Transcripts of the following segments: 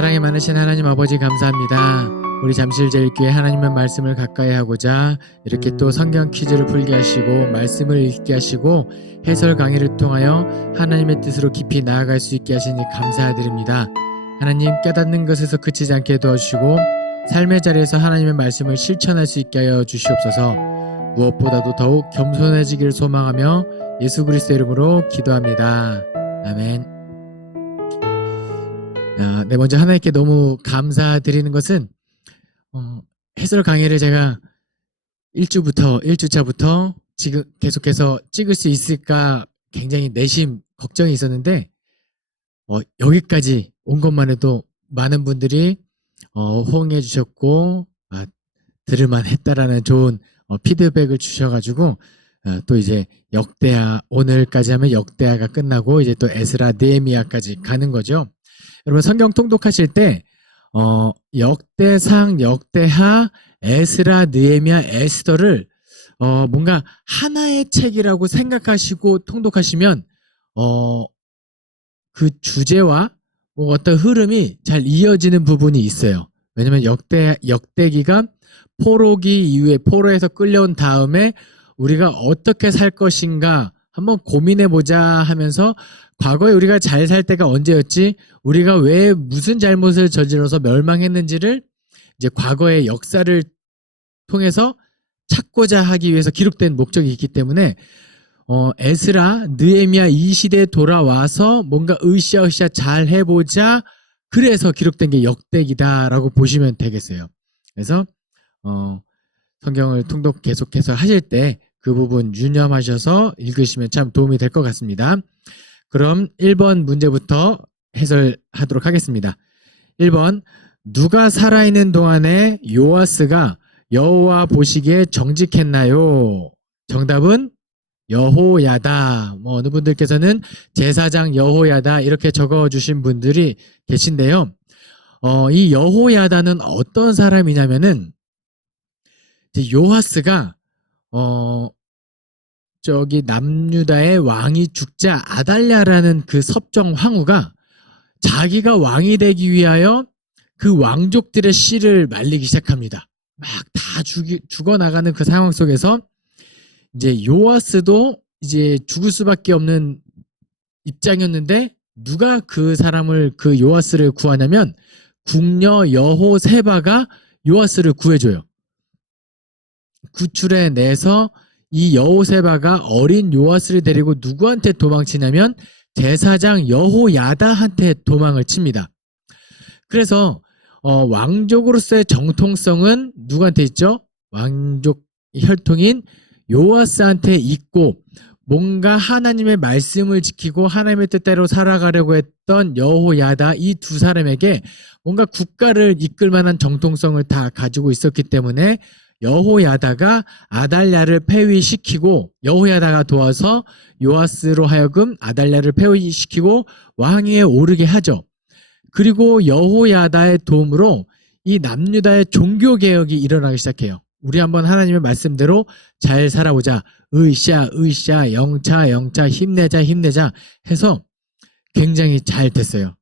사랑이 많으신 하나님 아버지 감사합니다. 우리 잠실제일교회 하나님의 말씀을 가까이 하고자 이렇게 또 성경 퀴즈를 풀게 하시고 말씀을 읽게 하시고 해설 강의를 통하여 하나님의 뜻으로 깊이 나아갈 수 있게 하시니 감사드립니다. 하나님, 깨닫는 것에서 그치지 않게 도와주시고 삶의 자리에서 하나님의 말씀을 실천할 수 있게 하여 주시옵소서. 무엇보다도 더욱 겸손해지기를 소망하며 예수 그리스도의 이름으로 기도합니다. 아멘. 네, 먼저 하나님께 너무 감사드리는 것은 해설 강의를 제가 1주차부터 지금 계속해서 찍을 수 있을까 굉장히 내심 걱정이 있었는데 여기까지 온 것만 해도 많은 분들이 호응해 주셨고 들을만 했다라는 좋은 피드백을 주셔가지고 또 이제 역대하, 오늘까지 하면 역대하가 끝나고 이제 또 에스라 느헤미야까지 가는 거죠. 여러분 성경 통독하실 때 역대상, 역대하, 에스라, 느헤미야, 에스더를 뭔가 하나의 책이라고 생각하시고 통독하시면 그 주제와 뭐 어떤 흐름이 잘 이어지는 부분이 있어요. 왜냐면 역대기가 포로기 이후에 포로에서 끌려온 다음에 우리가 어떻게 살 것인가 한번 고민해보자 하면서 과거에 우리가 잘 살 때가 언제였지? 우리가 왜 무슨 잘못을 저질러서 멸망했는지를 이제 과거의 역사를 통해서 찾고자 하기 위해서 기록된 목적이 있기 때문에 에스라, 느헤미야 이 시대에 돌아와서 뭔가 으쌰으쌰 잘 해보자, 그래서 기록된 게 역대기다라고 보시면 되겠어요. 그래서 성경을 통독 계속해서 하실 때 그 부분 유념하셔서 읽으시면 참 도움이 될 것 같습니다. 그럼 1번 문제부터 해설하도록 하겠습니다. 1번, 누가 살아있는 동안에 요아스가 여호와 보시기에 정직했나요? 정답은 여호야다. 어느 분들께서는 제사장 여호야다 이렇게 적어주신 분들이 계신데요. 이 여호야다는 어떤 사람이냐면은 요아스가 저기 남유다의 왕이 죽자 아달랴라는 그 섭정 황후가 자기가 왕이 되기 위하여 그 왕족들의 씨를 말리기 시작합니다. 막 다 죽어나가는 그 상황 속에서 이제 요아스도 이제 죽을 수밖에 없는 입장이었는데 누가 그 사람을, 그 요아스를 구하냐면 궁녀 여호세바가 요아스를 구해줘요. 구출해 내서 이 여호세바가 어린 요아스를 데리고 누구한테 도망치냐면 제사장 여호야다한테 도망을 칩니다. 그래서 왕족으로서의 정통성은 누구한테 있죠? 왕족 혈통인 요아스한테 있고, 뭔가 하나님의 말씀을 지키고 하나님의 뜻대로 살아가려고 했던 여호야다, 이 두 사람에게 뭔가 국가를 이끌 만한 정통성을 다 가지고 있었기 때문에 여호야다가 아달랴를 폐위시키고, 여호야다가 도와서 요아스로 하여금 아달랴를 폐위시키고 왕위에 오르게 하죠. 그리고 여호야다의 도움으로 이 남유다의 종교개혁이 일어나기 시작해요. 우리 한번 하나님의 말씀대로 잘 살아보자, 으쌰 영차 힘내자 해서 굉장히 잘 됐어요.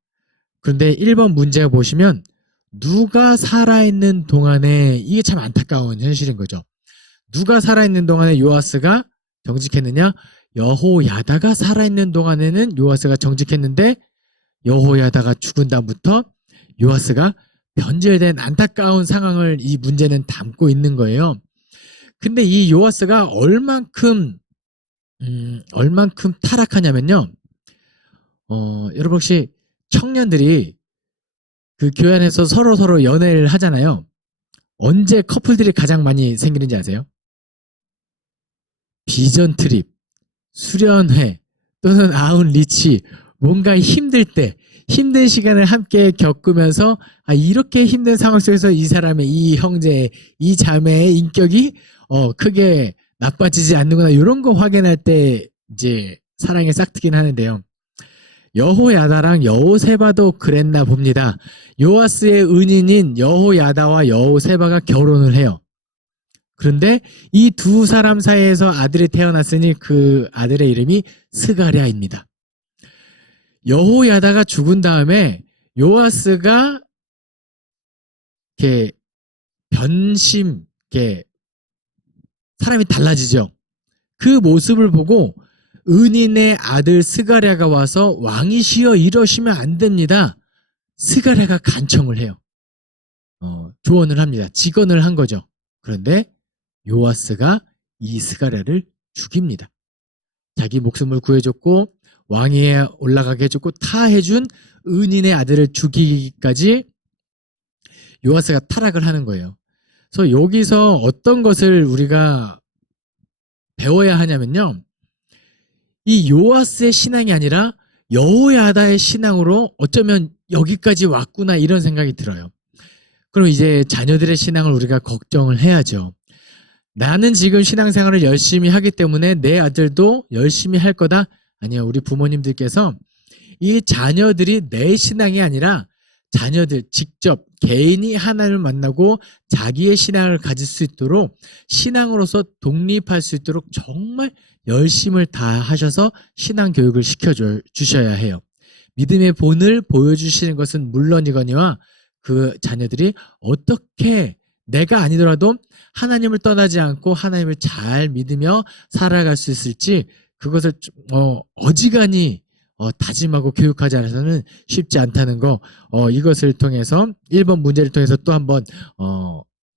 그런데 1번 문제 보시면 누가 살아있는 동안에, 이게 참 안타까운 현실인 거죠. 누가 살아있는 동안에 요아스가 정직했느냐? 여호야다가 살아있는 동안에는 요아스가 정직했는데 여호야다가 죽은 다음부터 요아스가 변질된 안타까운 상황을 이 문제는 담고 있는 거예요. 근데 이 요아스가 얼만큼 타락하냐면요. 여러분 혹시 청년들이 그 교회 안에서 서로 연애를 하잖아요. 언제 커플들이 가장 많이 생기는지 아세요? 비전 트립, 수련회 또는 아웃리치, 뭔가 힘들 때, 힘든 시간을 함께 겪으면서 이렇게 힘든 상황 속에서 이 사람의, 이 형제의, 이 자매의 인격이 크게 나빠지지 않는구나, 이런 거 확인할 때 이제 사랑에 싹트긴 하는데요. 여호야다랑 여호세바도 그랬나 봅니다. 요아스의 은인인 여호야다와 여호세바가 결혼을 해요. 그런데 이 두 사람 사이에서 아들이 태어났으니 그 아들의 이름이 스가랴입니다. 여호야다가 죽은 다음에 요아스가 이렇게 이렇게 사람이 달라지죠. 그 모습을 보고 은인의 아들 스가랴가 와서 왕이시여 이러시면 안 됩니다. 스가랴가 간청을 해요. 조언을 합니다. 직언을 한 거죠. 그런데 요아스가 이 스가랴를 죽입니다. 자기 목숨을 구해줬고 왕위에 올라가게 해줬고 다 해준 은인의 아들을 죽이기까지 요아스가 타락을 하는 거예요. 그래서 여기서 어떤 것을 우리가 배워야 하냐면요. 이 요아스의 신앙이 아니라 여호야다의 신앙으로 어쩌면 여기까지 왔구나 이런 생각이 들어요. 그럼 이제 자녀들의 신앙을 우리가 걱정을 해야죠. 나는 지금 신앙생활을 열심히 하기 때문에 내 아들도 열심히 할 거다? 아니요. 우리 부모님들께서 이 자녀들이 내 신앙이 아니라 자녀들 직접 개인이 하나님을 만나고 자기의 신앙을 가질 수 있도록 신앙으로서 독립할 수 있도록 정말 열심을 다하셔서 신앙 교육을 시켜주셔야 해요. 믿음의 본을 보여주시는 것은 물론이거니와 그 자녀들이 어떻게 내가 아니더라도 하나님을 떠나지 않고 하나님을 잘 믿으며 살아갈 수 있을지 그것을 어지간히 다짐하고 교육하지 않아서는 쉽지 않다는 거 이것을 통해서 1번 문제를 통해서 또 한번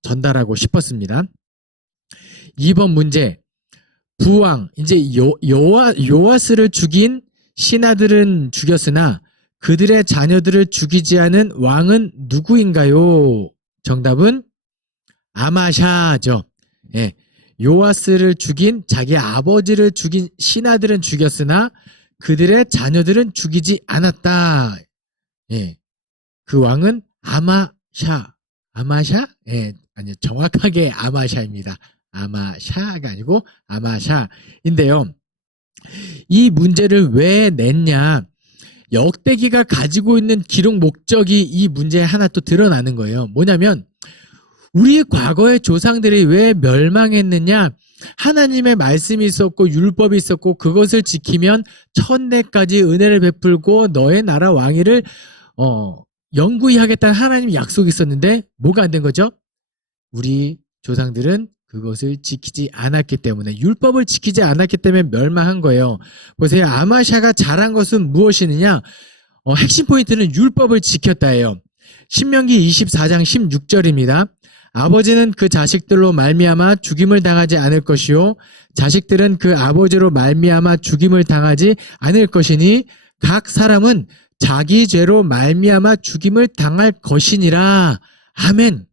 전달하고 싶었습니다. 2번 문제 부왕 이제 요아스를 죽인 신하들은 죽였으나 그들의 자녀들을 죽이지 않은 왕은 누구인가요? 정답은 아마샤죠. 예. 요아스를 죽인 자기 아버지를 죽인 신하들은 죽였으나 그들의 자녀들은 죽이지 않았다. 예. 그 왕은 아마샤. 아마샤? 예. 아니요. 정확하게 아마샤입니다. 아마샤가 아니고 아마샤인데요. 이 문제를 왜 냈냐? 역대기가 가지고 있는 기록 목적이 이 문제에 하나 또 드러나는 거예요. 뭐냐면 우리 과거의 조상들이 왜 멸망했느냐? 하나님의 말씀이 있었고 율법이 있었고 그것을 지키면 천대까지 은혜를 베풀고 너의 나라 왕위를 영구히 하겠다는 하나님의 약속이 있었는데 뭐가 안 된 거죠? 우리 조상들은 그것을 지키지 않았기 때문에 율법을 지키지 않았기 때문에 멸망한 거예요. 보세요. 아마샤가 잘한 것은 무엇이느냐? 핵심 포인트는 율법을 지켰다예요. 신명기 24장 16절입니다. 아버지는 그 자식들로 말미암아 죽임을 당하지 않을 것이요 자식들은 그 아버지로 말미암아 죽임을 당하지 않을 것이니 각 사람은 자기 죄로 말미암아 죽임을 당할 것이니라. 아멘.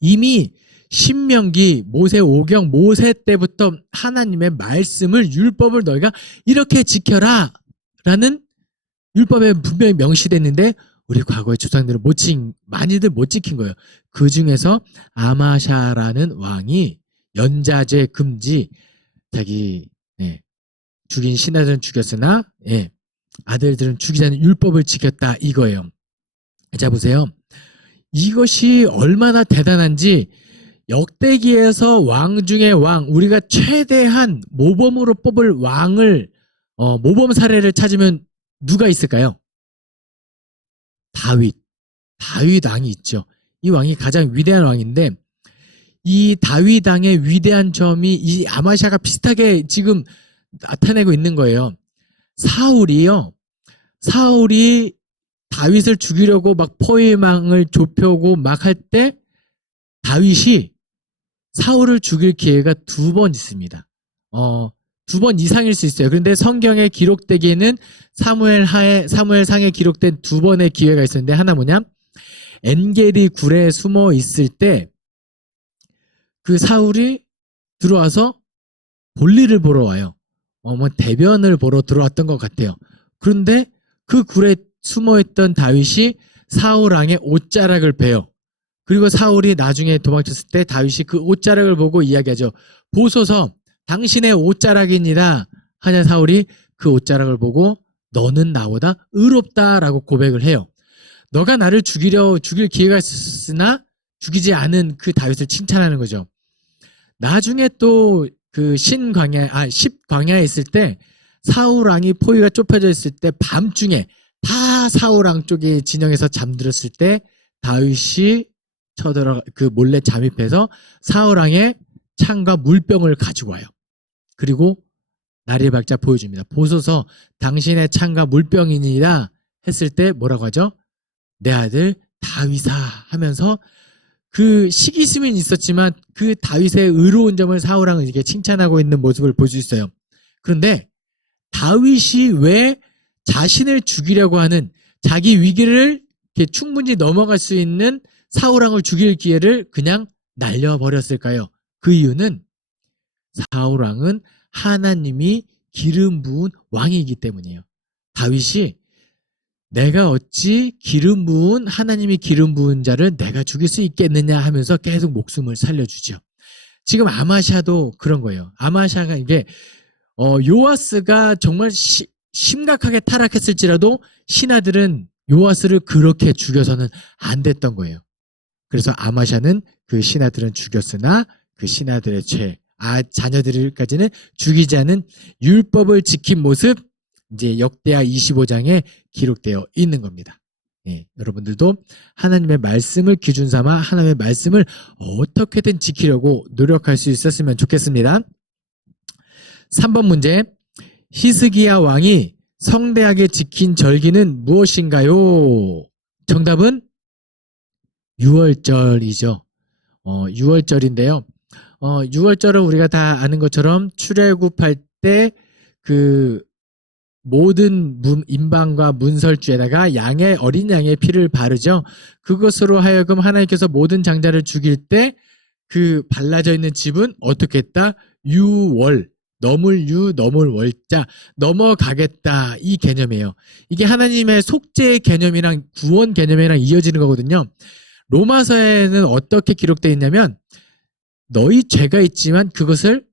이미 신명기 모세오경 모세 때부터 하나님의 말씀을 율법을 너희가 이렇게 지켜라 라는 율법에 분명히 명시됐는데 우리 과거의 조상들은 많이들 못 지킨 거예요. 그 중에서 아마샤라는 왕이 연자제 금지 자기 죽인 신하들은 죽였으나 아들들은 죽이지 않는 율법을 지켰다 이거예요. 자 보세요. 이것이 얼마나 대단한지 역대기에서 왕 중에 왕 우리가 최대한 모범으로 뽑을 왕을 모범 사례를 찾으면 누가 있을까요? 다윗 왕이 있죠. 이 왕이 가장 위대한 왕인데 이 다윗 왕의 위대한 점이 이 아마샤가 비슷하게 지금 나타내고 있는 거예요. 사울이 다윗을 죽이려고 막 포위망을 좁혀오고 막 할 때 다윗이 사울을 죽일 기회가 2번 있습니다. 2번 이상일 수 있어요. 그런데 성경에 기록되기에는 사무엘상에 기록된 2번의 기회가 있었는데 하나 뭐냐? 엔게디 굴에 숨어 있을 때 그 사울이 들어와서 볼일을 보러 와요. 대변을 보러 들어왔던 것 같아요. 그런데 그 굴에 숨어있던 다윗이 사울 왕의 옷자락을 베요. 그리고 사울이 나중에 도망쳤을 때 다윗이 그 옷자락을 보고 이야기하죠. 보소서 당신의 옷자락입니다. 하자 사울이 그 옷자락을 보고 너는 나보다 의롭다라고 고백을 해요. 너가 나를 죽일 기회가 있으나 죽이지 않은 그 다윗을 칭찬하는 거죠. 나중에 또 그 십광야에 있을 때 사울 왕이 포위가 좁혀져 있을 때 밤중에 다 사울 왕 쪽의 진영에서 잠들었을 때 다윗이 몰래 잠입해서 사울왕의 창과 물병을 가지고 와요. 그리고 나리의 박자 보여줍니다. 보소서 당신의 창과 물병이니라 했을 때 뭐라고 하죠? 내 아들 다윗아 하면서 그 시기심은 있었지만 그 다윗의 의로운 점을 사울왕은 이렇게 칭찬하고 있는 모습을 볼 수 있어요. 그런데 다윗이 왜 자신을 죽이려고 하는 자기 위기를 이렇게 충분히 넘어갈 수 있는 사울왕을 죽일 기회를 그냥 날려버렸을까요? 그 이유는 사울왕은 하나님이 기름 부은 왕이기 때문이에요. 다윗이 내가 어찌 기름 부은 하나님이 기름 부은 자를 내가 죽일 수 있겠느냐 하면서 계속 목숨을 살려주죠. 지금 아마샤도 그런 거예요. 아마샤가 이게 요아스가 정말 심각하게 타락했을지라도 신하들은 요아스를 그렇게 죽여서는 안 됐던 거예요. 그래서 아마샤는 그 신하들은 죽였으나 그 신하들의 자녀들까지는 죽이지 않은 율법을 지킨 모습, 이제 역대하 25장에 기록되어 있는 겁니다. 예, 여러분들도 하나님의 말씀을 기준 삼아 하나님의 말씀을 어떻게든 지키려고 노력할 수 있었으면 좋겠습니다. 3번 문제. 히스기야 왕이 성대하게 지킨 절기는 무엇인가요? 정답은 6월절이죠. 6월절인데요. 6월절은 우리가 다 아는 것처럼 출애굽할 때 그 모든 임방과 문설주에다가 어린 양의 피를 바르죠. 그것으로 하여금 하나님께서 모든 장자를 죽일 때 그 발라져 있는 집은 어떻게 했다? 유월, 넘을 월자, 넘어가겠다, 이 개념이에요. 이게 하나님의 속죄의 개념이랑 구원 개념이랑 이어지는 거거든요. 로마서에는 어떻게 기록되어 있냐면 너희 죄가 있지만 그것을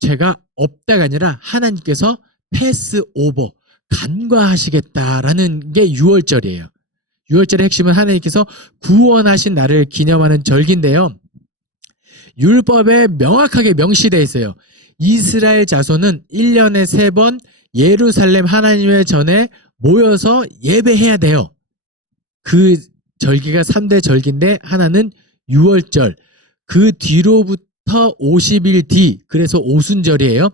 죄가 없다가 아니라 하나님께서 패스 오버, 간과하시겠다라는 게 6월절이에요. 6월절의 핵심은 하나님께서 구원하신 날을 기념하는 절기인데요. 율법에 명확하게 명시되어 있어요. 이스라엘 자손은 1년에 3번 예루살렘 하나님의 전에 모여서 예배해야 돼요. 그 절기가 3대 절기인데 하나는 6월절, 그 뒤로부터 50일 뒤, 그래서 오순절이에요.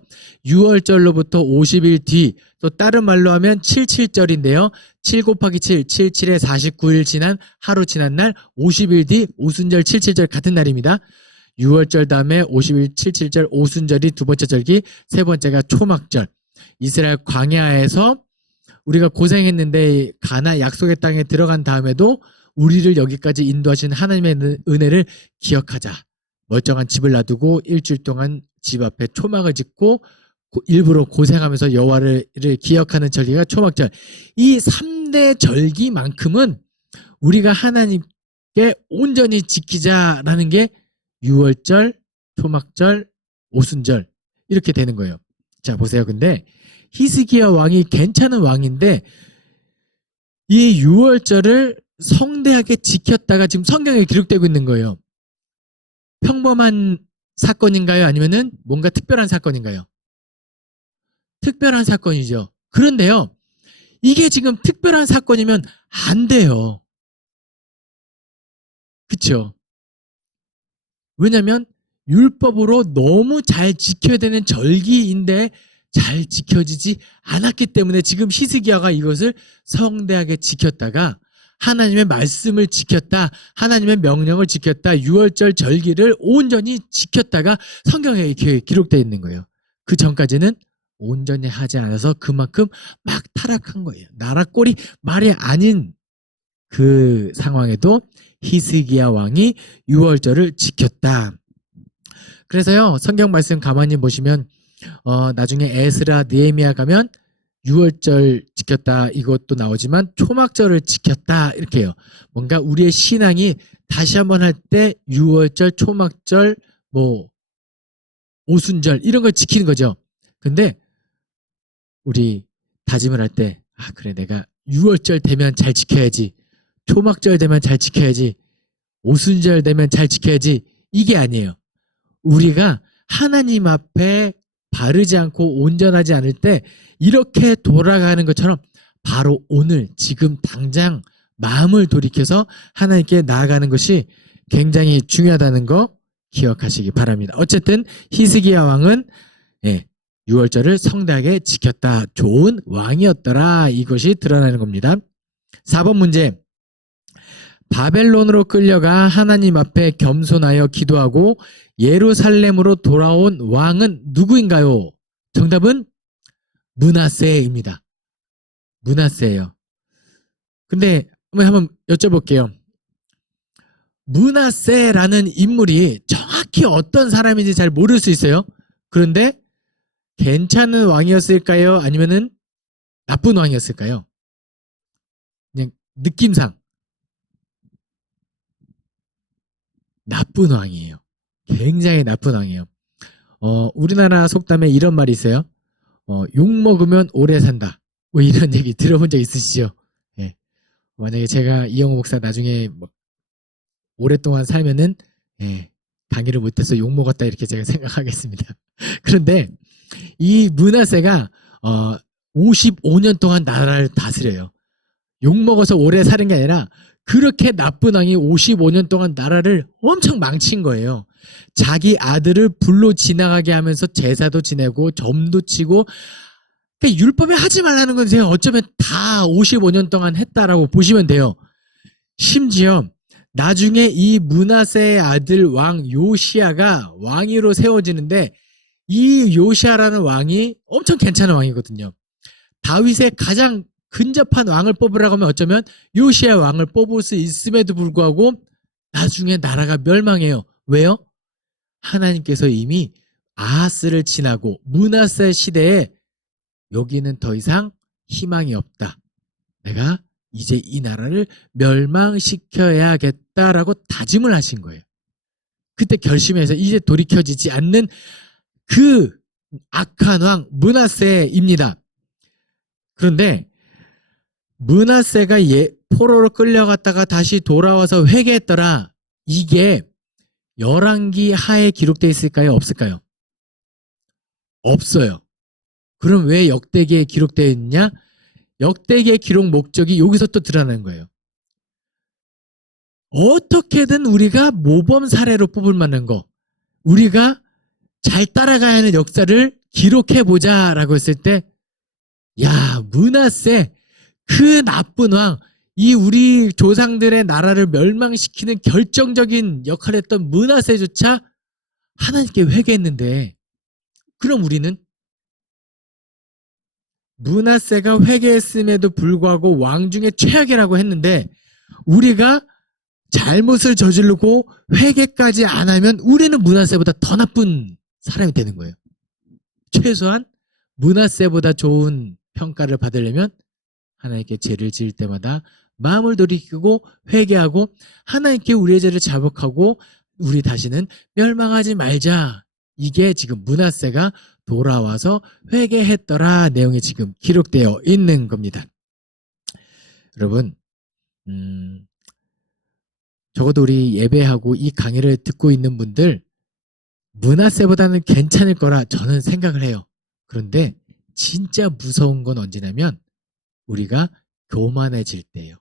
6월절로부터 50일 뒤, 또 다른 말로 하면 77절인데요. 7 곱하기 7, 77에 49일 지난 하루 지난 날 50일 뒤 오순절 77절 같은 날입니다. 6월절 다음에 50일 77절 오순절이 두 번째 절기, 세 번째가 초막절. 이스라엘 광야에서 우리가 고생했는데 가나 약속의 땅에 들어간 다음에도 우리를 여기까지 인도하신 하나님의 은혜를 기억하자. 멀쩡한 집을 놔두고 일주일 동안 집 앞에 초막을 짓고 일부러 고생하면서 여호와를 기억하는 절기가 초막절. 이 3대 절기만큼은 우리가 하나님께 온전히 지키자라는 게 6월절, 초막절, 오순절 이렇게 되는 거예요. 자, 보세요. 근데 히스기야 왕이 괜찮은 왕인데 이 6월절을 성대하게 지켰다가 지금 성경에 기록되고 있는 거예요. 평범한 사건인가요? 아니면은 뭔가 특별한 사건인가요? 특별한 사건이죠. 그런데요, 이게 지금 특별한 사건이면 안 돼요. 그쵸? 왜냐면 율법으로 너무 잘 지켜야 되는 절기인데 잘 지켜지지 않았기 때문에 지금 히스기야가 이것을 성대하게 지켰다가 하나님의 말씀을 지켰다, 하나님의 명령을 지켰다, 6월절 절기를 온전히 지켰다가 성경에 이렇게 기록되어 있는 거예요. 그 전까지는 온전히 하지 않아서 그만큼 막 타락한 거예요. 나라 꼴이 말이 아닌 그 상황에도 히스기야 왕이 6월절을 지켰다. 그래서요, 성경 말씀 가만히 보시면 나중에 에스라, 느헤미야 가면 6월절 지켰다 이것도 나오지만 초막절을 지켰다 이렇게 해요. 뭔가 우리의 신앙이 다시 한번 할 때 6월절, 초막절, 오순절 이런 걸 지키는 거죠. 근데 우리 다짐을 할 때 그래 내가 6월절 되면 잘 지켜야지, 초막절 되면 잘 지켜야지, 오순절 되면 잘 지켜야지, 이게 아니에요. 우리가 하나님 앞에 바르지 않고 온전하지 않을 때 이렇게 돌아가는 것처럼 바로 오늘 지금 당장 마음을 돌이켜서 하나님께 나아가는 것이 굉장히 중요하다는 거 기억하시기 바랍니다. 어쨌든 히스기야 왕은 6월절을 성대하게 지켰다. 좋은 왕이었더라. 이것이 드러나는 겁니다. 4번 문제. 바벨론으로 끌려가 하나님 앞에 겸손하여 기도하고 예루살렘으로 돌아온 왕은 누구인가요? 정답은 므낫세입니다. 므낫세예요. 근데 한번 여쭤볼게요. 므낫세라는 인물이 정확히 어떤 사람인지 잘 모를 수 있어요. 그런데 괜찮은 왕이었을까요? 아니면은 나쁜 왕이었을까요? 그냥 느낌상 나쁜 왕이에요. 굉장히 나쁜 왕이에요. 우리나라 속담에 이런 말이 있어요. 욕 먹으면 오래 산다. 뭐 이런 얘기 들어본 적 있으시죠? 예. 만약에 제가 이영호 목사 나중에 뭐 오랫동안 살면은 강의를 못해서 욕 먹었다 이렇게 제가 생각하겠습니다. 그런데 이 므낫세가 55년 동안 나라를 다스려요. 욕 먹어서 오래 사는 게 아니라 그렇게 나쁜 왕이 55년 동안 나라를 엄청 망친 거예요. 자기 아들을 불로 지나가게 하면서 제사도 지내고 점도 치고 그러니까 율법에 하지 말라는 건 제가 어쩌면 다 55년 동안 했다라고 보시면 돼요. 심지어 나중에 이 므낫세의 아들 왕 요시야가 왕위로 세워지는데 이 요시야라는 왕이 엄청 괜찮은 왕이거든요. 다윗의 가장 근접한 왕을 뽑으라고 하면 어쩌면 요시야 왕을 뽑을 수 있음에도 불구하고 나중에 나라가 멸망해요. 왜요? 하나님께서 이미 아하스를 지나고 므낫세 시대에 여기는 더 이상 희망이 없다. 내가 이제 이 나라를 멸망시켜야겠다라고 다짐을 하신 거예요. 그때 결심해서 이제 돌이켜지지 않는 그 악한 왕 므낫세입니다. 그런데 므낫세가 포로로 끌려갔다가 다시 돌아와서 회개했더라. 이게 열왕기 하에 기록되어 있을까요? 없을까요? 없어요. 그럼 왜 역대기에 기록되어 있느냐? 역대기의 기록 목적이 여기서 또 드러나는 거예요. 어떻게든 우리가 모범 사례로 뽑을 만한 거, 우리가 잘 따라가야 하는 역사를 기록해보자 라고 했을 때, 야, 므낫세, 그 나쁜 왕, 이 우리 조상들의 나라를 멸망시키는 결정적인 역할을 했던 므낫세조차 하나님께 회개했는데, 그럼 우리는 므낫세가 회개했음에도 불구하고 왕 중에 최악이라고 했는데 우리가 잘못을 저지르고 회개까지 안 하면 우리는 므낫세보다 더 나쁜 사람이 되는 거예요. 최소한 므낫세보다 좋은 평가를 받으려면 하나님께 죄를 지을 때마다 마음을 돌이키고 회개하고 하나님께 우리의 죄를 자복하고 우리 다시는 멸망하지 말자. 이게 지금 므낫세가 돌아와서 회개했더라 내용이 지금 기록되어 있는 겁니다. 여러분 적어도 우리 예배하고 이 강의를 듣고 있는 분들 므낫세보다는 괜찮을 거라 저는 생각을 해요. 그런데 진짜 무서운 건 언제냐면 우리가 교만해질 때예요.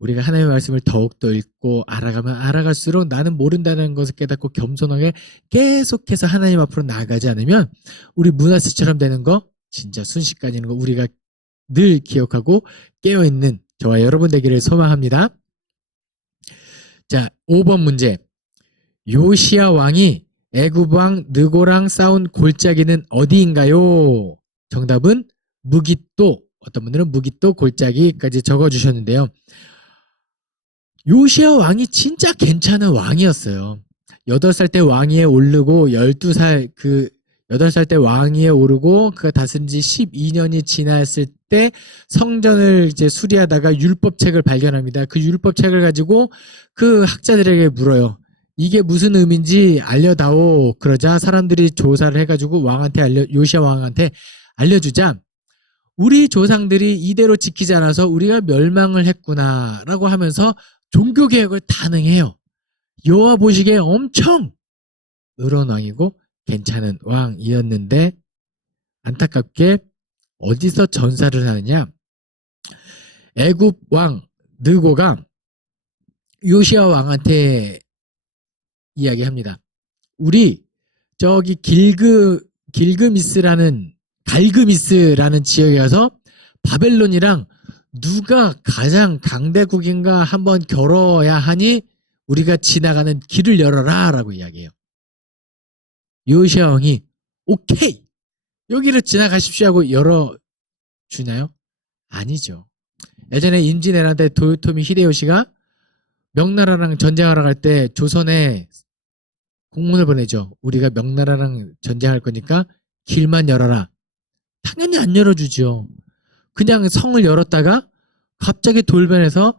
우리가 하나님의 말씀을 더욱더 읽고 알아가면 알아갈수록 나는 모른다는 것을 깨닫고 겸손하게 계속해서 하나님 앞으로 나아가지 않으면 우리 므낫세처럼 되는 거 진짜 순식간이는 거 우리가 늘 기억하고 깨어있는 저와 여러분 되기를 소망합니다. 자, 5번 문제. 요시야 왕이 애굽 왕 느고랑 싸운 골짜기는 어디인가요? 정답은 무깃도. 어떤 분들은 무깃도 골짜기까지 적어주셨는데요. 요시야 왕이 진짜 괜찮은 왕이었어요. 8살 때 왕위에 오르고 8살 때 왕위에 오르고 그가 다스린 지 12년이 지났을 때 성전을 이제 수리하다가 율법책을 발견합니다. 그 율법책을 가지고 그 학자들에게 물어요. 이게 무슨 의미인지 알려다오. 그러자 사람들이 조사를 해가지고 요시야 왕한테 알려주자 우리 조상들이 이대로 지키지 않아서 우리가 멸망을 했구나라고 하면서 종교개혁을 단행해요. 여호와 보시기에 엄청 의로운 왕이고 괜찮은 왕이었는데 안타깝게 어디서 전사를 하느냐. 애굽 왕 느고가 요시야 왕한테 이야기합니다. 우리 저기 갈그미스라는 지역에 가서 바벨론이랑 누가 가장 강대국인가 한번 겨뤄야 하니 우리가 지나가는 길을 열어라 라고 이야기해요. 요시야 왕이 오케이 여기를 지나가십시오 하고 열어주나요? 아니죠. 예전에 임진왜란 때 도요토미 히데요시가 명나라랑 전쟁하러 갈 때 조선에 공문을 보내죠. 우리가 명나라랑 전쟁할 거니까 길만 열어라. 당연히 안 열어주죠. 그냥 성을 열었다가 갑자기 돌변해서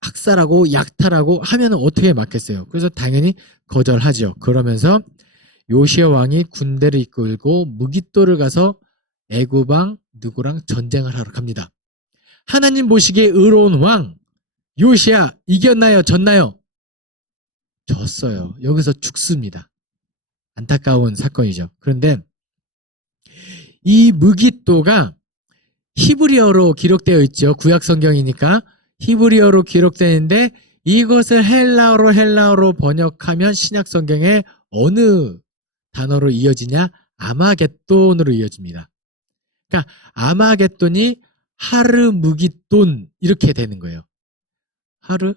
학살하고 약탈하고 하면 어떻게 막겠어요. 그래서 당연히 거절하죠. 그러면서 요시야 왕이 군대를 이끌고 무깃도를 가서 애굽왕 느고랑 전쟁을 하러 갑니다. 하나님 보시기에 의로운 왕 요시야 이겼나요? 졌나요? 졌어요. 여기서 죽습니다. 안타까운 사건이죠. 그런데 이 무깃도가 히브리어로 기록되어 있죠. 구약 성경이니까 히브리어로 기록되는데 이것을 헬라어로 번역하면 신약 성경에 어느 단어로 이어지냐? 아마겟돈으로 이어집니다. 그러니까 아마겟돈이 하르 무깃돈 이렇게 되는 거예요. 하르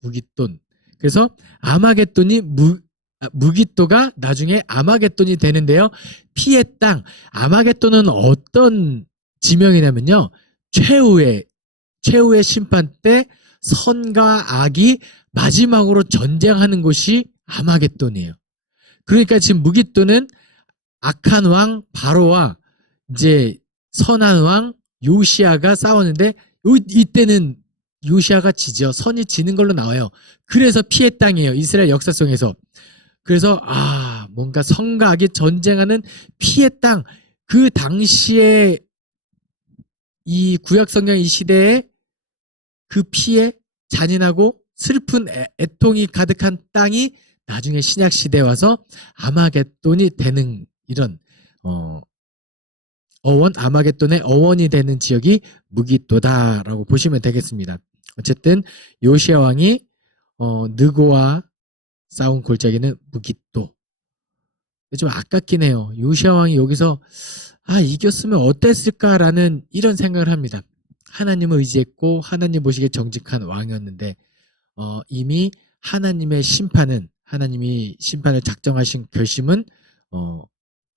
무깃돈. 그래서 아마겟돈이 무깃도가 나중에 아마겟돈이 되는데요. 피의 땅. 아마겟돈은 어떤 지명이냐면요. 최후의 심판 때 선과 악이 마지막으로 전쟁하는 곳이 아마겟돈이에요. 그러니까 지금 무깃도는 악한 왕 바로와 이제 선한 왕 요시야가 싸웠는데 이때는 요시야가 지죠. 선이 지는 걸로 나와요. 그래서 피의 땅이에요. 이스라엘 역사 속에서. 그래서 뭔가 선과 악이 전쟁하는 피의 땅. 그 당시에 이 구약 성경 이 시대에 그 피에 잔인하고 슬픈 애통이 가득한 땅이 나중에 신약 시대에 와서 아마겟돈이 되는 이런 어원 아마겟돈의 어원이 되는 지역이 무깃도다라고 보시면 되겠습니다. 어쨌든 요시야 왕이 느고와 싸운 골짜기는 무깃도. 좀 아깝긴 해요. 요시야 왕이 여기서 이겼으면 어땠을까라는 이런 생각을 합니다. 하나님을 의지했고 하나님 보시기에 정직한 왕이었는데 이미 하나님이 심판을 작정하신 결심은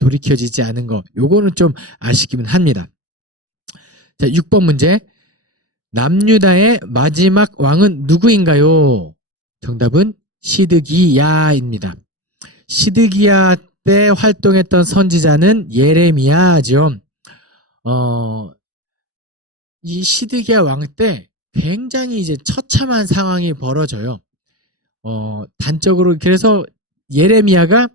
돌이켜지지 않은 거. 요거는 좀 아쉽기는 합니다. 자, 6번 문제. 남유다의 마지막 왕은 누구인가요? 정답은 시드기야입니다. 시드기야 때 활동했던 선지자는 예레미야죠. 이 시드기야 왕 때 굉장히 이제 처참한 상황이 벌어져요. 단적으로 그래서 예레미야가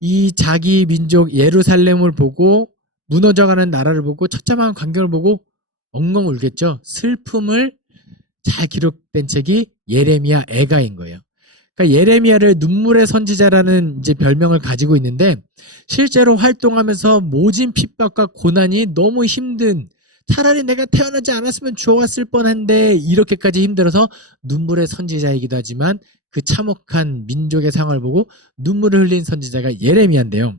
이 자기 민족 예루살렘을 보고 무너져가는 나라를 보고 처참한 광경을 보고 엉엉 울겠죠. 슬픔을 잘 기록된 책이 예레미야 애가인 거예요. 그러니까 예레미야를 눈물의 선지자라는 이제 별명을 가지고 있는데 실제로 활동하면서 모진 핍박과 고난이 너무 힘든 차라리 내가 태어나지 않았으면 좋았을 뻔한데 이렇게까지 힘들어서 눈물의 선지자이기도 하지만 그 참혹한 민족의 상황을 보고 눈물을 흘린 선지자가 예레미야인데요.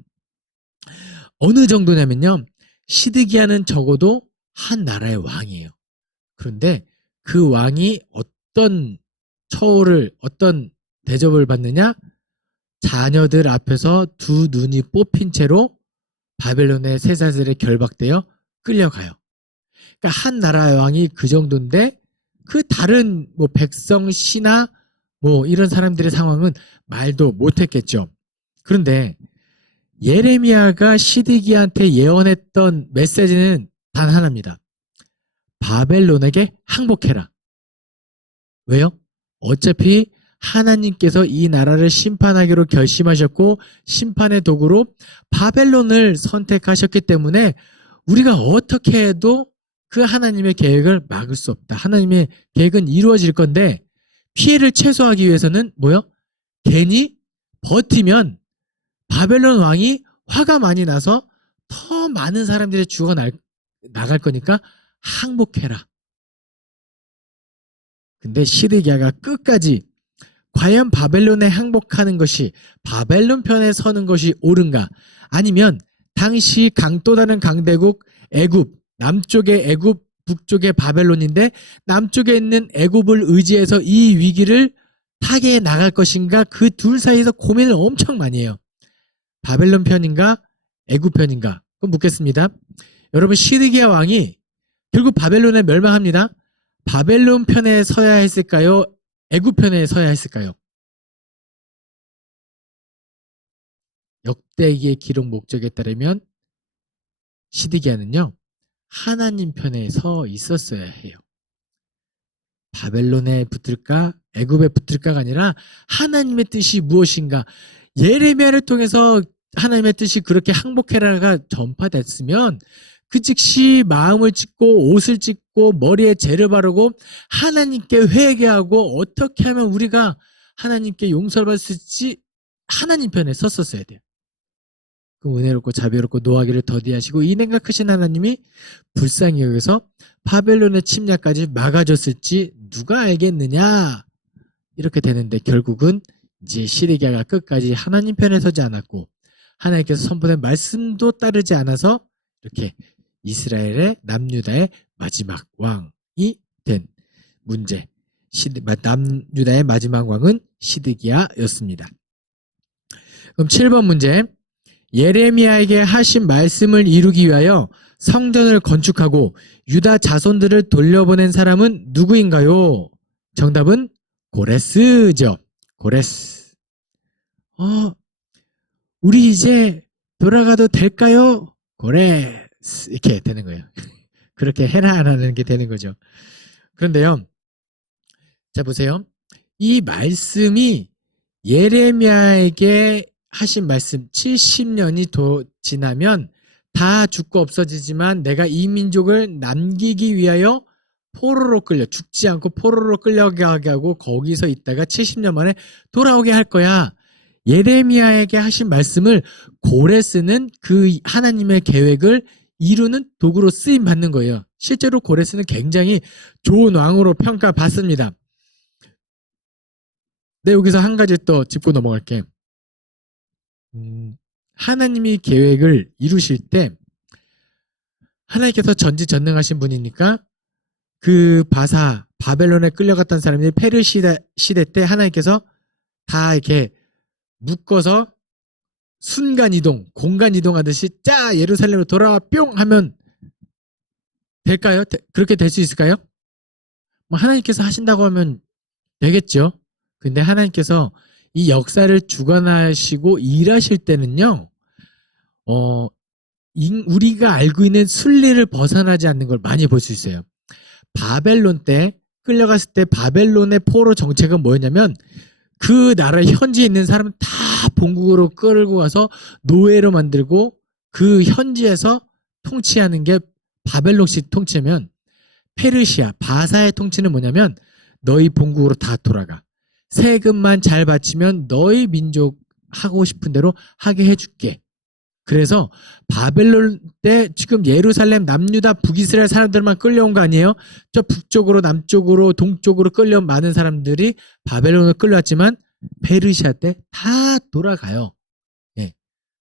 어느 정도냐면요. 시드기야는 적어도 한 나라의 왕이에요. 그런데 그 왕이 어떤 대접을 받느냐? 자녀들 앞에서 두 눈이 뽑힌 채로 바벨론의 쇠사슬에 결박되어 끌려가요. 그러니까 한 나라의 왕이 그 정도인데 그 다른 백성, 신하 이런 사람들의 상황은 말도 못했겠죠. 그런데 예레미야가 시드기야한테 예언했던 메시지는 단 하나입니다. 바벨론에게 항복해라. 왜요? 어차피 하나님께서 이 나라를 심판하기로 결심하셨고 심판의 도구로 바벨론을 선택하셨기 때문에 우리가 어떻게 해도 그 하나님의 계획을 막을 수 없다. 하나님의 계획은 이루어질 건데 피해를 최소화하기 위해서는 괜히 버티면 바벨론 왕이 화가 많이 나서 더 많은 사람들이 나갈 거니까 항복해라. 근데 시드기야가 끝까지 과연 바벨론에 항복하는 것이 바벨론 편에 서는 것이 옳은가? 아니면 당시 또 다른 강대국 애굽, 남쪽의 애굽, 북쪽의 바벨론인데 남쪽에 있는 애굽을 의지해서 이 위기를 타개해 나갈 것인가? 그 둘 사이에서 고민을 엄청 많이 해요. 바벨론 편인가? 애굽 편인가? 그럼 묻겠습니다. 여러분, 시드기야 왕이 결국 바벨론에 멸망합니다. 바벨론 편에 서야 했을까요? 애굽 편에 서야 했을까요? 역대기의 기록 목적에 따르면 시드기야는요, 하나님 편에 서 있었어야 해요. 바벨론에 붙을까? 애굽에 붙을까가 아니라 하나님의 뜻이 무엇인가? 예레미야를 통해서 하나님의 뜻이 그렇게 항복해라가 전파됐으면 그 즉시 마음을 찢고 옷을 찢고 머리에 재를 바르고 하나님께 회개하고 어떻게 하면 우리가 하나님께 용서를 받을 수 있지? 하나님 편에 섰었어야 돼요. 그 은혜롭고 자비롭고 노하기를 더디하시고 인행과 크신 하나님이 불쌍히 여기서 바벨론의 침략까지 막아줬을지 누가 알겠느냐? 이렇게 되는데 결국은 이제 시드기야가 끝까지 하나님 편에 서지 않았고 하나님께서 선포된 말씀도 따르지 않아서 이렇게 이스라엘의 남유다의 마지막 왕이 된 문제. 남유다의 마지막 왕은 시드기야였습니다. 그럼 7번 문제. 예레미야에게 하신 말씀을 이루기 위하여 성전을 건축하고 유다 자손들을 돌려보낸 사람은 누구인가요? 정답은 고레스죠. 고레스. 우리 이제 돌아가도 될까요? 고레스. 이렇게 되는 거예요. 그렇게 해라라는 게 되는 거죠. 그런데요. 자, 보세요. 이 말씀이 예레미야에게 하신 말씀 70년이 지나면 다 죽고 없어지지만 내가 이 민족을 남기기 위하여 포로로 끌려 죽지 않고 포로로 끌려가게 하고 거기서 있다가 70년 만에 돌아오게 할 거야. 예레미야에게 하신 말씀을 고레스는 그 하나님의 계획을 이루는 도구로 쓰임 받는 거예요. 실제로 고레스는 굉장히 좋은 왕으로 평가받습니다. 네, 여기서 한 가지 또 짚고 넘어갈게. 하나님이 계획을 이루실 때 하나님께서 전지전능하신 분이니까 그 바벨론에 끌려갔던 사람들이 페르 시대 때 하나님께서 다 이렇게 묶어서 순간 이동, 공간 이동하듯이 짜 예루살렘으로 돌아와 뿅 하면 될까요? 그렇게 될 수 있을까요? 뭐 하나님께서 하신다고 하면 되겠죠. 근데 하나님께서 이 역사를 주관하시고 일하실 때는요, 우리가 알고 있는 순리를 벗어나지 않는 걸 많이 볼 수 있어요. 바벨론 때 끌려갔을 때 바벨론의 포로 정책은 뭐였냐면 그 나라 현지에 있는 사람은 다 본국으로 끌고 가서 노예로 만들고 그 현지에서 통치하는 게 바벨론식 통치면 페르시아, 바사의 통치는 뭐냐면 너희 본국으로 다 돌아가. 세금만 잘 바치면 너희 민족 하고 싶은 대로 하게 해줄게. 그래서 바벨론 때 지금 예루살렘, 남유다, 북이스라엘 사람들만 끌려온 거 아니에요? 저 북쪽으로, 남쪽으로, 동쪽으로 끌려온 많은 사람들이 바벨론으로 끌려왔지만 페르시아 때 다 돌아가요. 예.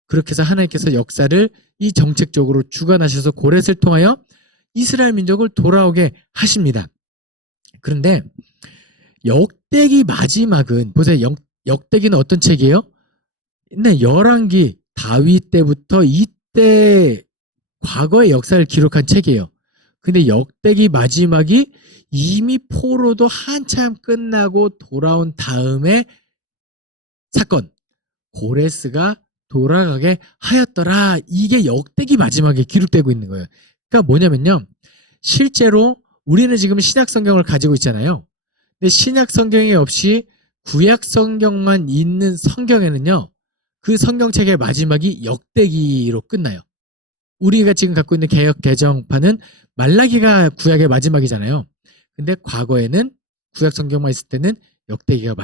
그렇게 해서 하나님께서 역사를 이 정책적으로 주관하셔서 고렛을 통하여 이스라엘 민족을 돌아오게 하십니다. 그런데 역대기 마지막은 보세요. 역대기는 어떤 책이에요? 네, 열왕기 다윗 때부터 이때 과거의 역사를 기록한 책이에요. 근데 역대기 마지막이 이미 포로도 한참 끝나고 돌아온 다음에 사건, 고레스가 돌아가게 하였더라. 이게 역대기 마지막에 기록되고 있는 거예요. 그러니까 뭐냐면요. 실제로 우리는 지금 신약 성경을 가지고 있잖아요. 근데 신약 성경이 없이 구약 성경만 있는 성경에는요. 그 성경책의 마지막이 역대기로 끝나요. 우리가 지금 갖고 있는 개역 개정판은 말라기가 구약의 마지막이잖아요. 근데 과거에는 구약 성경만 있을 때는 역대기가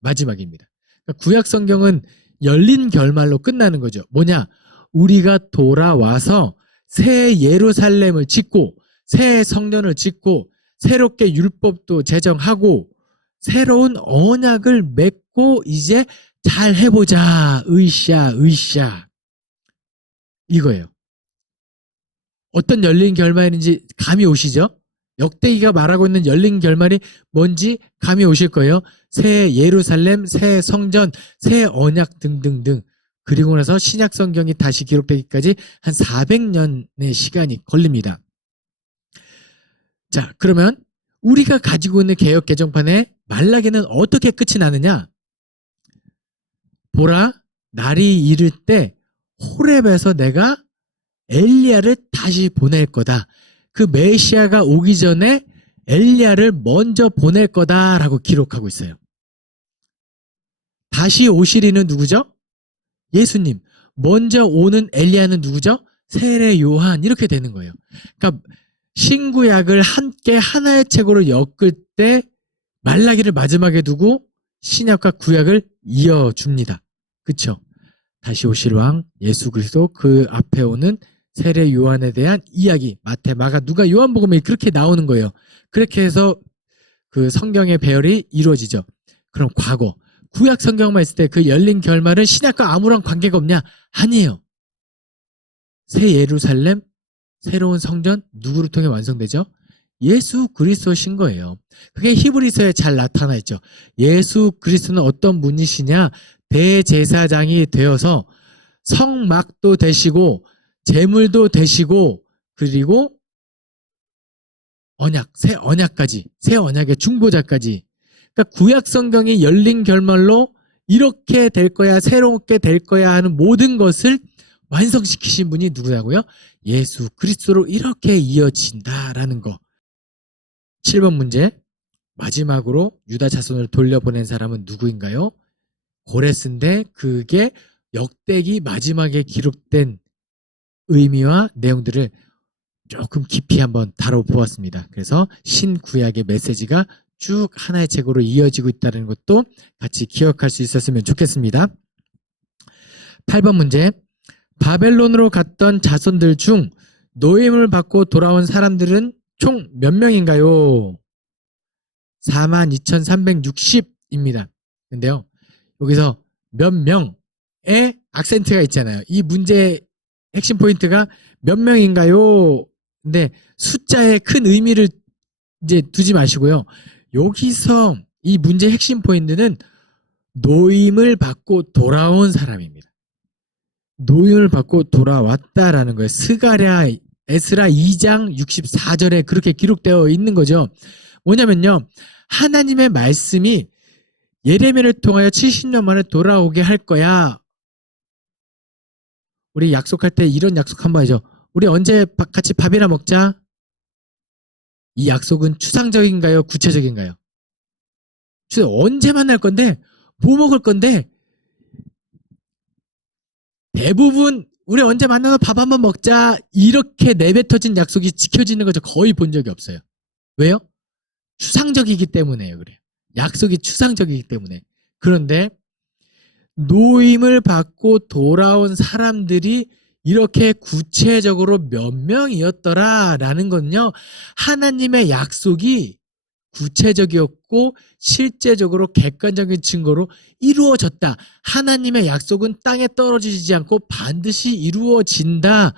마지막입니다. 그러니까 구약 성경은 열린 결말로 끝나는 거죠. 뭐냐? 우리가 돌아와서 새 예루살렘을 짓고 새 성전을 짓고 새롭게 율법도 제정하고 새로운 언약을 맺고 이제 잘 해보자. 으쌰. 이거예요. 어떤 열린 결말인지 감이 오시죠? 역대기가 말하고 있는 열린 결말이 뭔지 감이 오실 거예요. 새 예루살렘, 새 성전, 새 언약 등등등. 그리고 나서 신약 성경이 다시 기록되기까지 한 400년의 시간이 걸립니다. 자, 그러면 우리가 가지고 있는 개역 개정판의 말라기는 어떻게 끝이 나느냐? 보라, 날이 이를 때 호렙에서 내가 엘리야를 다시 보낼 거다. 그 메시아가 오기 전에 엘리야를 먼저 보낼 거다라고 기록하고 있어요. 다시 오시리는 누구죠? 예수님. 먼저 오는 엘리야는 누구죠? 세례 요한. 이렇게 되는 거예요. 그러니까 신구약을 함께 하나의 책으로 엮을 때 말라기를 마지막에 두고 신약과 구약을 이어줍니다. 그쵸? 다시 오실 왕 예수 그리스도, 그 앞에 오는 세례 요한에 대한 이야기, 마태, 마가, 누가, 요한복음에 그렇게 나오는 거예요. 그렇게 해서 그 성경의 배열이 이루어지죠. 그럼 과거 구약 성경만 있을 때 그 열린 결말은 신약과 아무런 관계가 없냐? 아니에요. 새 예루살렘, 새로운 성전 누구를 통해 완성되죠? 예수 그리스도신 거예요. 그게 히브리서에 잘 나타나 있죠. 예수 그리스도는 어떤 분이시냐? 대제사장이 되어서 성막도 되시고 제물도 되시고 그리고 언약, 새 언약까지, 새 언약의 중보자까지. 그러니까 구약 성경이 열린 결말로 이렇게 될 거야, 새롭게 될 거야 하는 모든 것을 완성시키신 분이 누구냐고요? 예수 그리스도로 이렇게 이어진다라는 거. 7번 문제. 마지막으로 유다 자손을 돌려보낸 사람은 누구인가요? 고레스인데 그게 역대기 마지막에 기록된 의미와 내용들을 조금 깊이 한번 다뤄보았습니다. 그래서 신구약의 메시지가 쭉 하나의 책으로 이어지고 있다는 것도 같이 기억할 수 있었으면 좋겠습니다. 8번 문제. 바벨론으로 갔던 자손들 중 노임을 받고 돌아온 사람들은 총 몇 명인가요? 42,360입니다. 근데요, 여기서 몇 명의 악센트가 있잖아요. 이 문제의 핵심 포인트가 몇 명인가요? 근데 숫자에 큰 의미를 이제 두지 마시고요. 여기서 이 문제의 핵심 포인트는 노임을 받고 돌아온 사람입니다. 노임을 받고 돌아왔다라는 거예요. 스가랴, 에스라 2장 64절에 그렇게 기록되어 있는 거죠. 뭐냐면요, 하나님의 말씀이 예레미야를 통하여 70년 만에 돌아오게 할 거야. 우리 약속할 때 이런 약속 한번 하죠. 우리 언제 같이 밥이나 먹자? 이 약속은 추상적인가요? 구체적인가요? 언제 만날 건데? 뭐 먹을 건데? 대부분 우리 언제 만나서 밥 한번 먹자 이렇게 내뱉어진 약속이 지켜지는 거 저 거의 본 적이 없어요. 왜요? 추상적이기 때문에요. 그래요. 약속이 추상적이기 때문에. 그런데 노임을 받고 돌아온 사람들이 이렇게 구체적으로 몇 명이었더라라는 건요, 하나님의 약속이 구체적이었고 실제적으로 객관적인 증거로 이루어졌다. 하나님의 약속은 땅에 떨어지지 않고 반드시 이루어진다.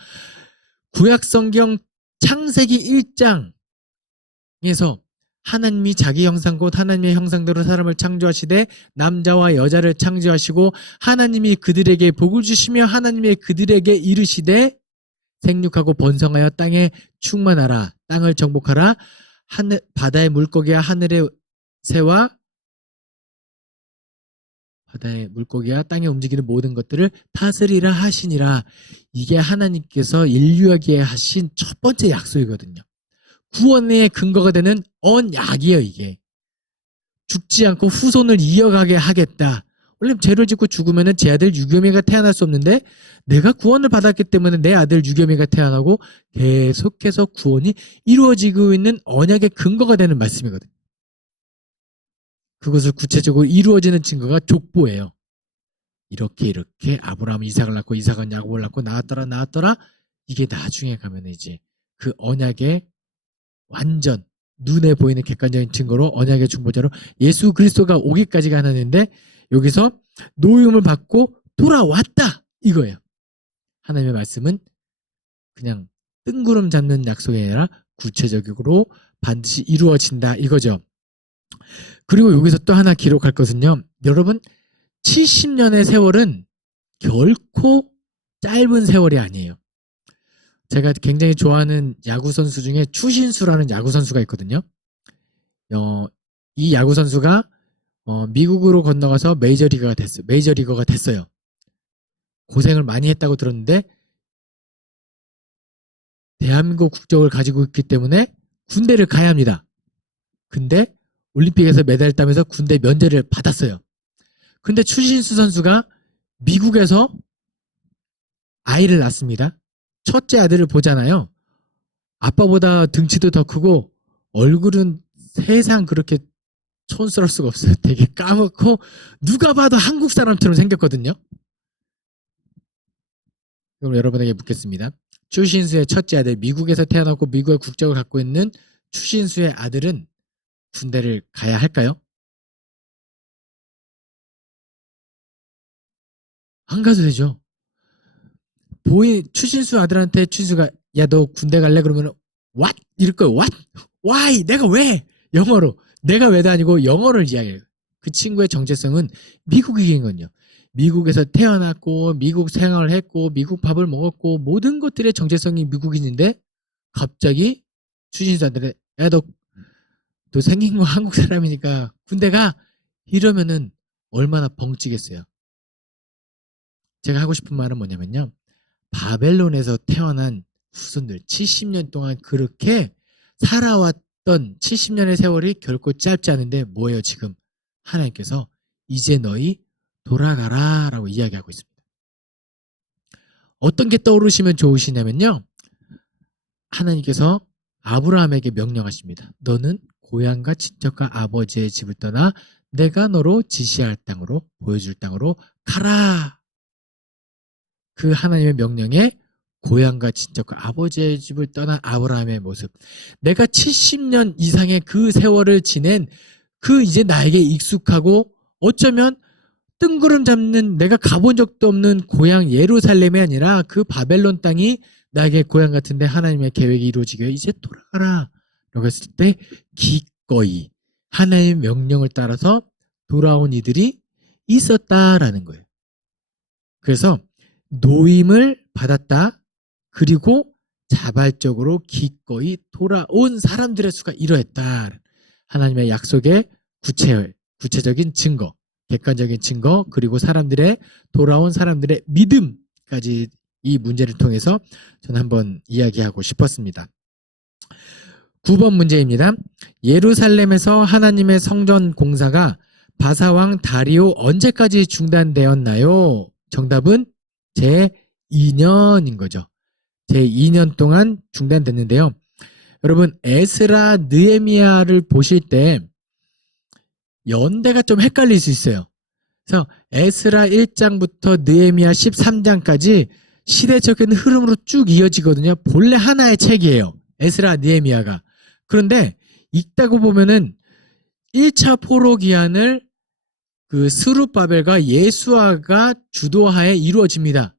구약성경 창세기 1장에서 하나님이 자기 형상 곧 하나님의 형상대로 사람을 창조하시되 남자와 여자를 창조하시고 하나님이 그들에게 복을 주시며 하나님이 그들에게 이르시되 생육하고 번성하여 땅에 충만하라. 땅을 정복하라. 바다의 물고기와 하늘의 새와 바다의 물고기와 땅에 움직이는 모든 것들을 다스리라 하시니라. 이게 하나님께서 인류에게 하신 첫 번째 약속이거든요. 구원의 근거가 되는 언약이에요. 이게 죽지 않고 후손을 이어가게 하겠다. 원래 죄를 짓고 죽으면 제 아들 유겸이가 태어날 수 없는데 내가 구원을 받았기 때문에 내 아들 유겸이가 태어나고 계속해서 구원이 이루어지고 있는 언약의 근거가 되는 말씀이거든요. 그것을 구체적으로 이루어지는 증거가 족보예요. 이렇게 아브라함은 이삭을 낳고 이삭은 야곱을 낳고 나왔더라. 이게 나중에 가면 이제 그 언약의 완전 눈에 보이는 객관적인 증거로 언약의 중보자로 예수 그리스도가 오기까지가 하나님인데 여기서 노임을 받고 돌아왔다 이거예요. 하나님의 말씀은 그냥 뜬구름 잡는 약속이 아니라 구체적으로 반드시 이루어진다 이거죠. 그리고 여기서 또 하나 기록할 것은요. 여러분 70년의 세월은 결코 짧은 세월이 아니에요. 제가 굉장히 좋아하는 야구 선수 중에 추신수라는 야구 선수가 있거든요. 이 야구 선수가 미국으로 건너가서 메이저리거가 됐어요. 고생을 많이 했다고 들었는데 대한민국 국적을 가지고 있기 때문에 군대를 가야 합니다. 근데 올림픽에서 메달 따면서 군대 면제를 받았어요. 근데 추신수 선수가 미국에서 아이를 낳습니다. 첫째 아들을 보잖아요. 아빠보다 등치도 더 크고 얼굴은 세상 그렇게 촌스러울 수가 없어요. 되게 까맣고 누가 봐도 한국 사람처럼 생겼거든요. 그럼 여러분에게 묻겠습니다. 추신수의 첫째 아들, 미국에서 태어났고 미국의 국적을 갖고 있는 추신수의 아들은 군대를 가야 할까요? 안 가도 되죠. 추신수 아들한테 추신수가 야 너 군대 갈래? 그러면 what? 이럴 거예요. what? why? 내가 왜? 영어로 내가 왜도 아니고 영어를 이야기해요. 그 친구의 정체성은 미국인이거든요. 미국에서 태어났고 미국 생활을 했고 미국 밥을 먹었고 모든 것들의 정체성이 미국인인데 갑자기 추신수 아들에 야 너 생긴 거 한국 사람이니까 군대 가 이러면은 얼마나 벙찌겠어요. 제가 하고 싶은 말은 뭐냐면요. 바벨론에서 태어난 후손들 70년 동안 그렇게 살아왔던 70년의 세월이 결코 짧지 않은데 뭐예요 지금 하나님께서 이제 너희 돌아가라 라고 이야기하고 있습니다. 어떤 게 떠오르시면 좋으시냐면요. 하나님께서 아브라함에게 명령하십니다. 너는 고향과 친척과 아버지의 집을 떠나 내가 너로 지시할 땅으로 보여줄 땅으로 가라. 그 하나님의 명령에 고향과 친척과 아버지의 집을 떠난 아브라함의 모습. 내가 70년 이상의 그 세월을 지낸 그 이제 나에게 익숙하고 어쩌면 뜬구름 잡는 내가 가본 적도 없는 고향 예루살렘이 아니라 그 바벨론 땅이 나에게 고향 같은데 하나님의 계획이 이루어지게 이제 돌아가라 라고 했을 때 기꺼이 하나님의 명령을 따라서 돌아온 이들이 있었다라는 거예요. 그래서 노임을 받았다. 그리고 자발적으로 기꺼이 돌아온 사람들의 수가 이러했다. 하나님의 약속의 구체적인 증거, 객관적인 증거, 그리고 돌아온 사람들의 믿음까지 이 문제를 통해서 저는 한번 이야기하고 싶었습니다. 9번 문제입니다. 예루살렘에서 하나님의 성전 공사가 바사왕 다리오 언제까지 중단되었나요? 정답은 제2년인 거죠. 제2년 동안 중단됐는데요. 여러분 에스라 느헤미야를 보실 때 연대가 좀 헷갈릴 수 있어요. 그래서 에스라 1장부터 느헤미야 13장까지 시대적인 흐름으로 쭉 이어지거든요. 본래 하나의 책이에요. 에스라 느헤미야가. 그런데 읽다고 보면은 1차 포로 기한을 그 스룹바벨과 예수아가 주도하에 이루어집니다.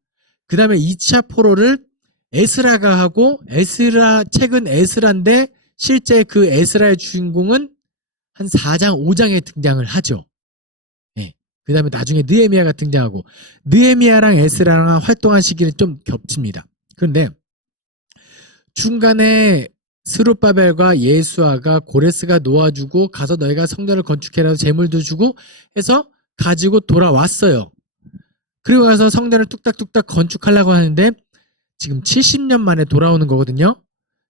그 다음에 2차 포로를 에스라가 하고 책은 에스라인데 실제 그 에스라의 주인공은 한 4장, 5장에 등장을 하죠. 네. 그 다음에 나중에 느헤미야가 등장하고 느헤미야랑 에스라랑 활동한 시기는 좀 겹칩니다. 그런데 중간에 스룹바벨과 예수아가 고레스가 놓아주고 가서 너희가 성전을 건축해라 재물도 주고 해서 가지고 돌아왔어요. 그리고 가서 성전을 뚝딱뚝딱 건축하려고 하는데 지금 70년 만에 돌아오는 거거든요.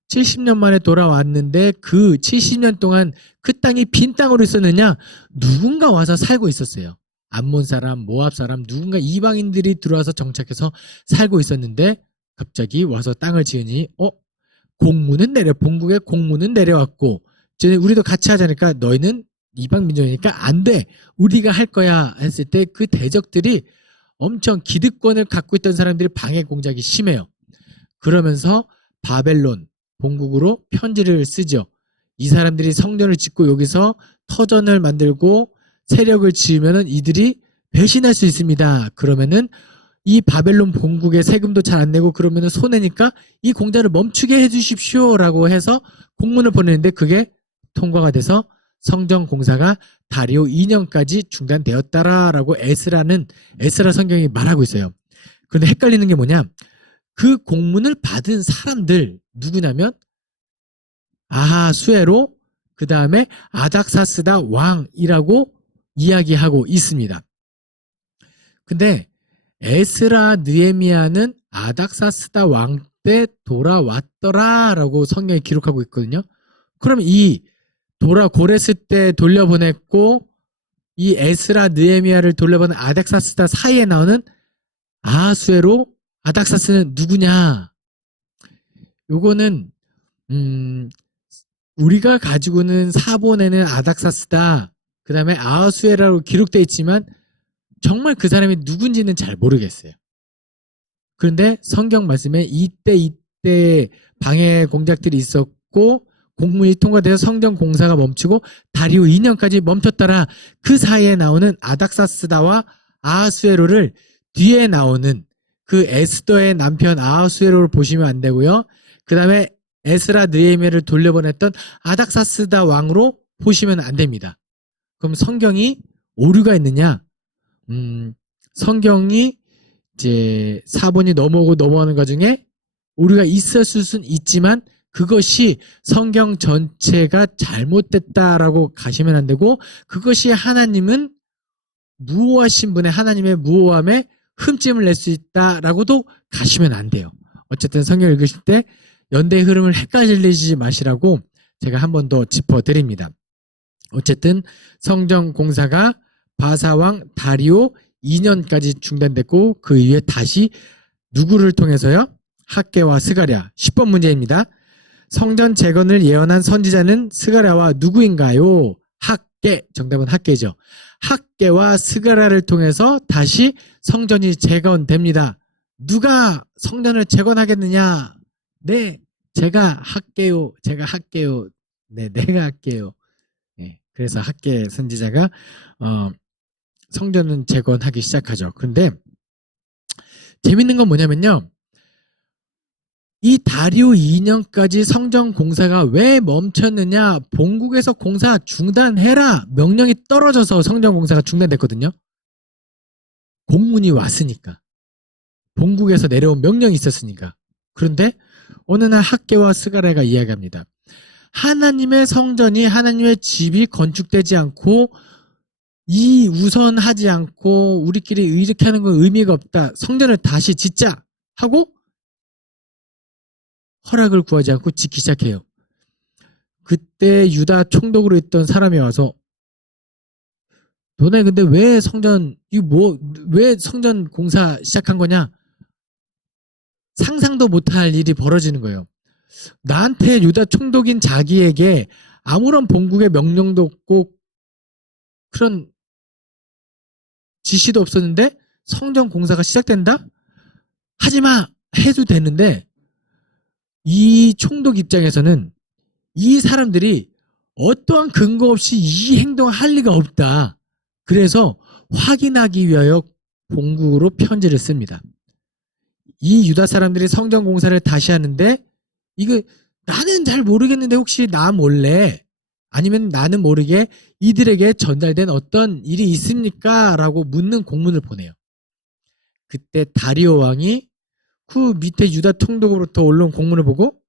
70년 만에 돌아왔는데 그 70년 동안 그 땅이 빈 땅으로 있었느냐? 누군가 와서 살고 있었어요. 암몬 사람, 모압 사람, 누군가 이방인들이 들어와서 정착해서 살고 있었는데 갑자기 와서 땅을 지으니 본국의 공문은 내려왔고 우리도 같이 하자니까 너희는 이방 민족이니까 안 돼. 우리가 할 거야 했을 때 그 대적들이 엄청 기득권을 갖고 있던 사람들이 방해 공작이 심해요. 그러면서 바벨론 본국으로 편지를 쓰죠. 이 사람들이 성전을 짓고 여기서 터전을 만들고 세력을 지으면은 이들이 배신할 수 있습니다. 그러면은 이 바벨론 본국의 세금도 잘 안 내고 그러면은 손해니까 이 공자를 멈추게 해주십시오라고 해서 공문을 보내는데 그게 통과가 돼서 성전 공사가 다리오 2년까지 중단되었다라고 에스라 성경이 말하고 있어요. 그런데 헷갈리는 게 뭐냐? 그 공문을 받은 사람들 누구냐면 아하수에로 그 다음에 아닥사스다 왕이라고 이야기하고 있습니다. 근데 에스라 느헤미야는 아닥사스다 왕 때 돌아왔더라라고 성경에 기록하고 있거든요. 그럼 이 고레스 때 돌려보냈고 이 에스라 느헤미야를 돌려보낸 아닥사스다 사이에 나오는 아하수에로 아닥사스는 누구냐? 요거는 우리가 가지고는 사본에는 아닥사스다. 그 다음에 아하수에라고 기록되어 있지만 정말 그 사람이 누군지는 잘 모르겠어요. 그런데 성경 말씀에 이때 방해 공작들이 있었고 공문이 통과돼서 성전 공사가 멈추고 다리오 2년까지 멈췄더라. 그 사이에 나오는 아닥사스다와 아하수에로를 뒤에 나오는 그 에스더의 남편 아하수에로를 보시면 안 되고요. 그 다음에 에스라 느헤미야를 돌려보냈던 아닥사스다 왕으로 보시면 안 됩니다. 그럼 성경이 오류가 있느냐? 성경이 이제 사본이 넘어가는 것 중에 오류가 있었을 수는 있지만 그것이 성경 전체가 잘못됐다라고 가시면 안 되고 그것이 하나님은 무호하신 분의 하나님의 무호함에 흠집을 낼 수 있다라고도 가시면 안 돼요. 어쨌든 성경 읽으실 때 연대의 흐름을 헷갈리지 마시라고 제가 한 번 더 짚어드립니다. 어쨌든 성전 공사가 바사왕 다리오 2년까지 중단됐고 그 이후에 다시 누구를 통해서요? 학개와 스가랴. 10번 문제입니다. 성전 재건을 예언한 선지자는 스가랴와 누구인가요? 학개. 정답은 학개죠. 학개와 스가랴를 통해서 다시 성전이 재건됩니다. 누가 성전을 재건하겠느냐? 네, 제가 할게요. 네, 내가 할게요. 네, 그래서 학개 선지자가 성전은 재건하기 시작하죠. 그런데 재밌는 건 뭐냐면요. 이 다리오 2년까지 성전 공사가 왜 멈췄느냐? 본국에서 공사 중단해라 명령이 떨어져서 성전 공사가 중단됐거든요. 공문이 왔으니까. 본국에서 내려온 명령이 있었으니까. 그런데 어느 날 학개와 스가랴가 이야기합니다. 하나님의 성전이 하나님의 집이 건축되지 않고 이 우선하지 않고 우리끼리 이렇게 하는 건 의미가 없다. 성전을 다시 짓자 하고 허락을 구하지 않고 짓기 시작해요. 그때 유다 총독으로 있던 사람이 와서 너네 근데 왜 성전 공사 시작한 거냐? 상상도 못할 일이 벌어지는 거예요. 나한테 유다 총독인 자기에게 아무런 본국의 명령도 없고 그런 지시도 없었는데 성전 공사가 시작된다? 하지마! 해도 되는데 이 총독 입장에서는 이 사람들이 어떠한 근거 없이 이 행동을 할 리가 없다. 그래서 확인하기 위하여 본국으로 편지를 씁니다. 이 유다 사람들이 성전 공사를 다시 하는데 이거 나는 잘 모르겠는데 혹시 나 몰래 아니면 나는 모르게 이들에게 전달된 어떤 일이 있습니까? 라고 묻는 공문을 보내요. 그때 다리오 왕이 그 밑에 유다 총독으로부터 올라온 공문을 보고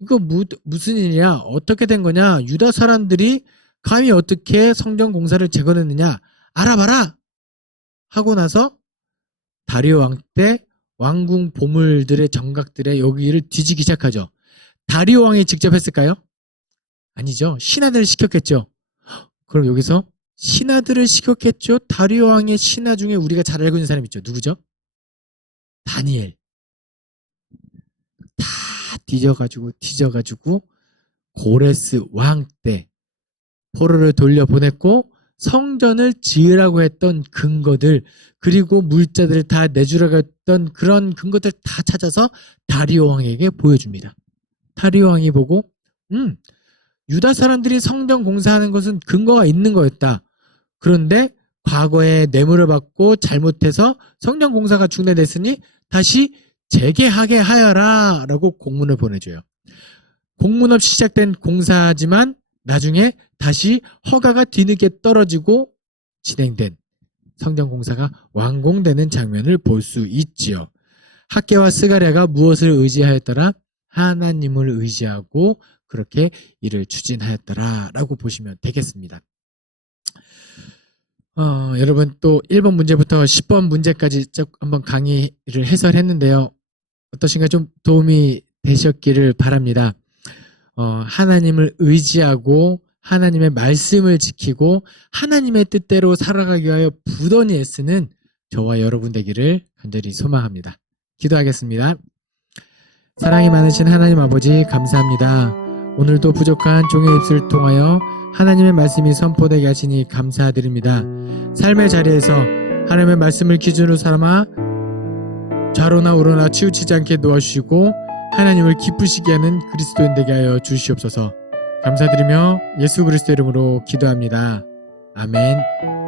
이거 무슨 일이냐? 어떻게 된 거냐? 유다 사람들이 감히 어떻게 성전 공사를 재건했느냐? 알아봐라! 하고 나서 다리오 왕 때 왕궁 보물들의 정각들의 여기를 뒤지기 시작하죠. 다리오 왕이 직접 했을까요? 아니죠. 신하들을 시켰겠죠. 그럼 여기서 신하들을 시켰겠죠. 다리오 왕의 신하 중에 우리가 잘 알고 있는 사람이 있죠. 누구죠? 다니엘. 다 뒤져가지고 고레스 왕 때 포로를 돌려보냈고 성전을 지으라고 했던 근거들 그리고 물자들을 다 내주라고 했던 그런 근거들 다 찾아서 다리오 왕에게 보여줍니다. 다리오 왕이 보고 유다 사람들이 성전 공사하는 것은 근거가 있는 거였다. 그런데 과거에 뇌물을 받고 잘못해서 성전 공사가 중단됐으니 다시 재개하게 하여라 라고 공문을 보내줘요. 공문 없이 시작된 공사지만 나중에 다시 허가가 뒤늦게 떨어지고 진행된 성전 공사가 완공되는 장면을 볼 수 있지요. 학개와 스가랴가 무엇을 의지하였더라? 하나님을 의지하고 그렇게 일을 추진하였더라 라고 보시면 되겠습니다. 여러분 또 1번 문제부터 10번 문제까지 쭉 한번 강의를 해설했는데요. 어떠신가 좀 도움이 되셨기를 바랍니다. 하나님을 의지하고 하나님의 말씀을 지키고 하나님의 뜻대로 살아가기 위하여 부단히 애쓰는 저와 여러분 되기를 간절히 소망합니다. 기도하겠습니다. 사랑이 많으신 하나님 아버지 감사합니다. 오늘도 부족한 종의 입술을 통하여 하나님의 말씀이 선포되게 하시니 감사드립니다. 삶의 자리에서 하나님의 말씀을 기준으로 삼아 좌로나 우로나 치우치지 않게 도와주시고 하나님을 기쁘시게 하는 그리스도인 되게 하여 주시옵소서. 감사드리며 예수 그리스도 이름으로 기도합니다. 아멘.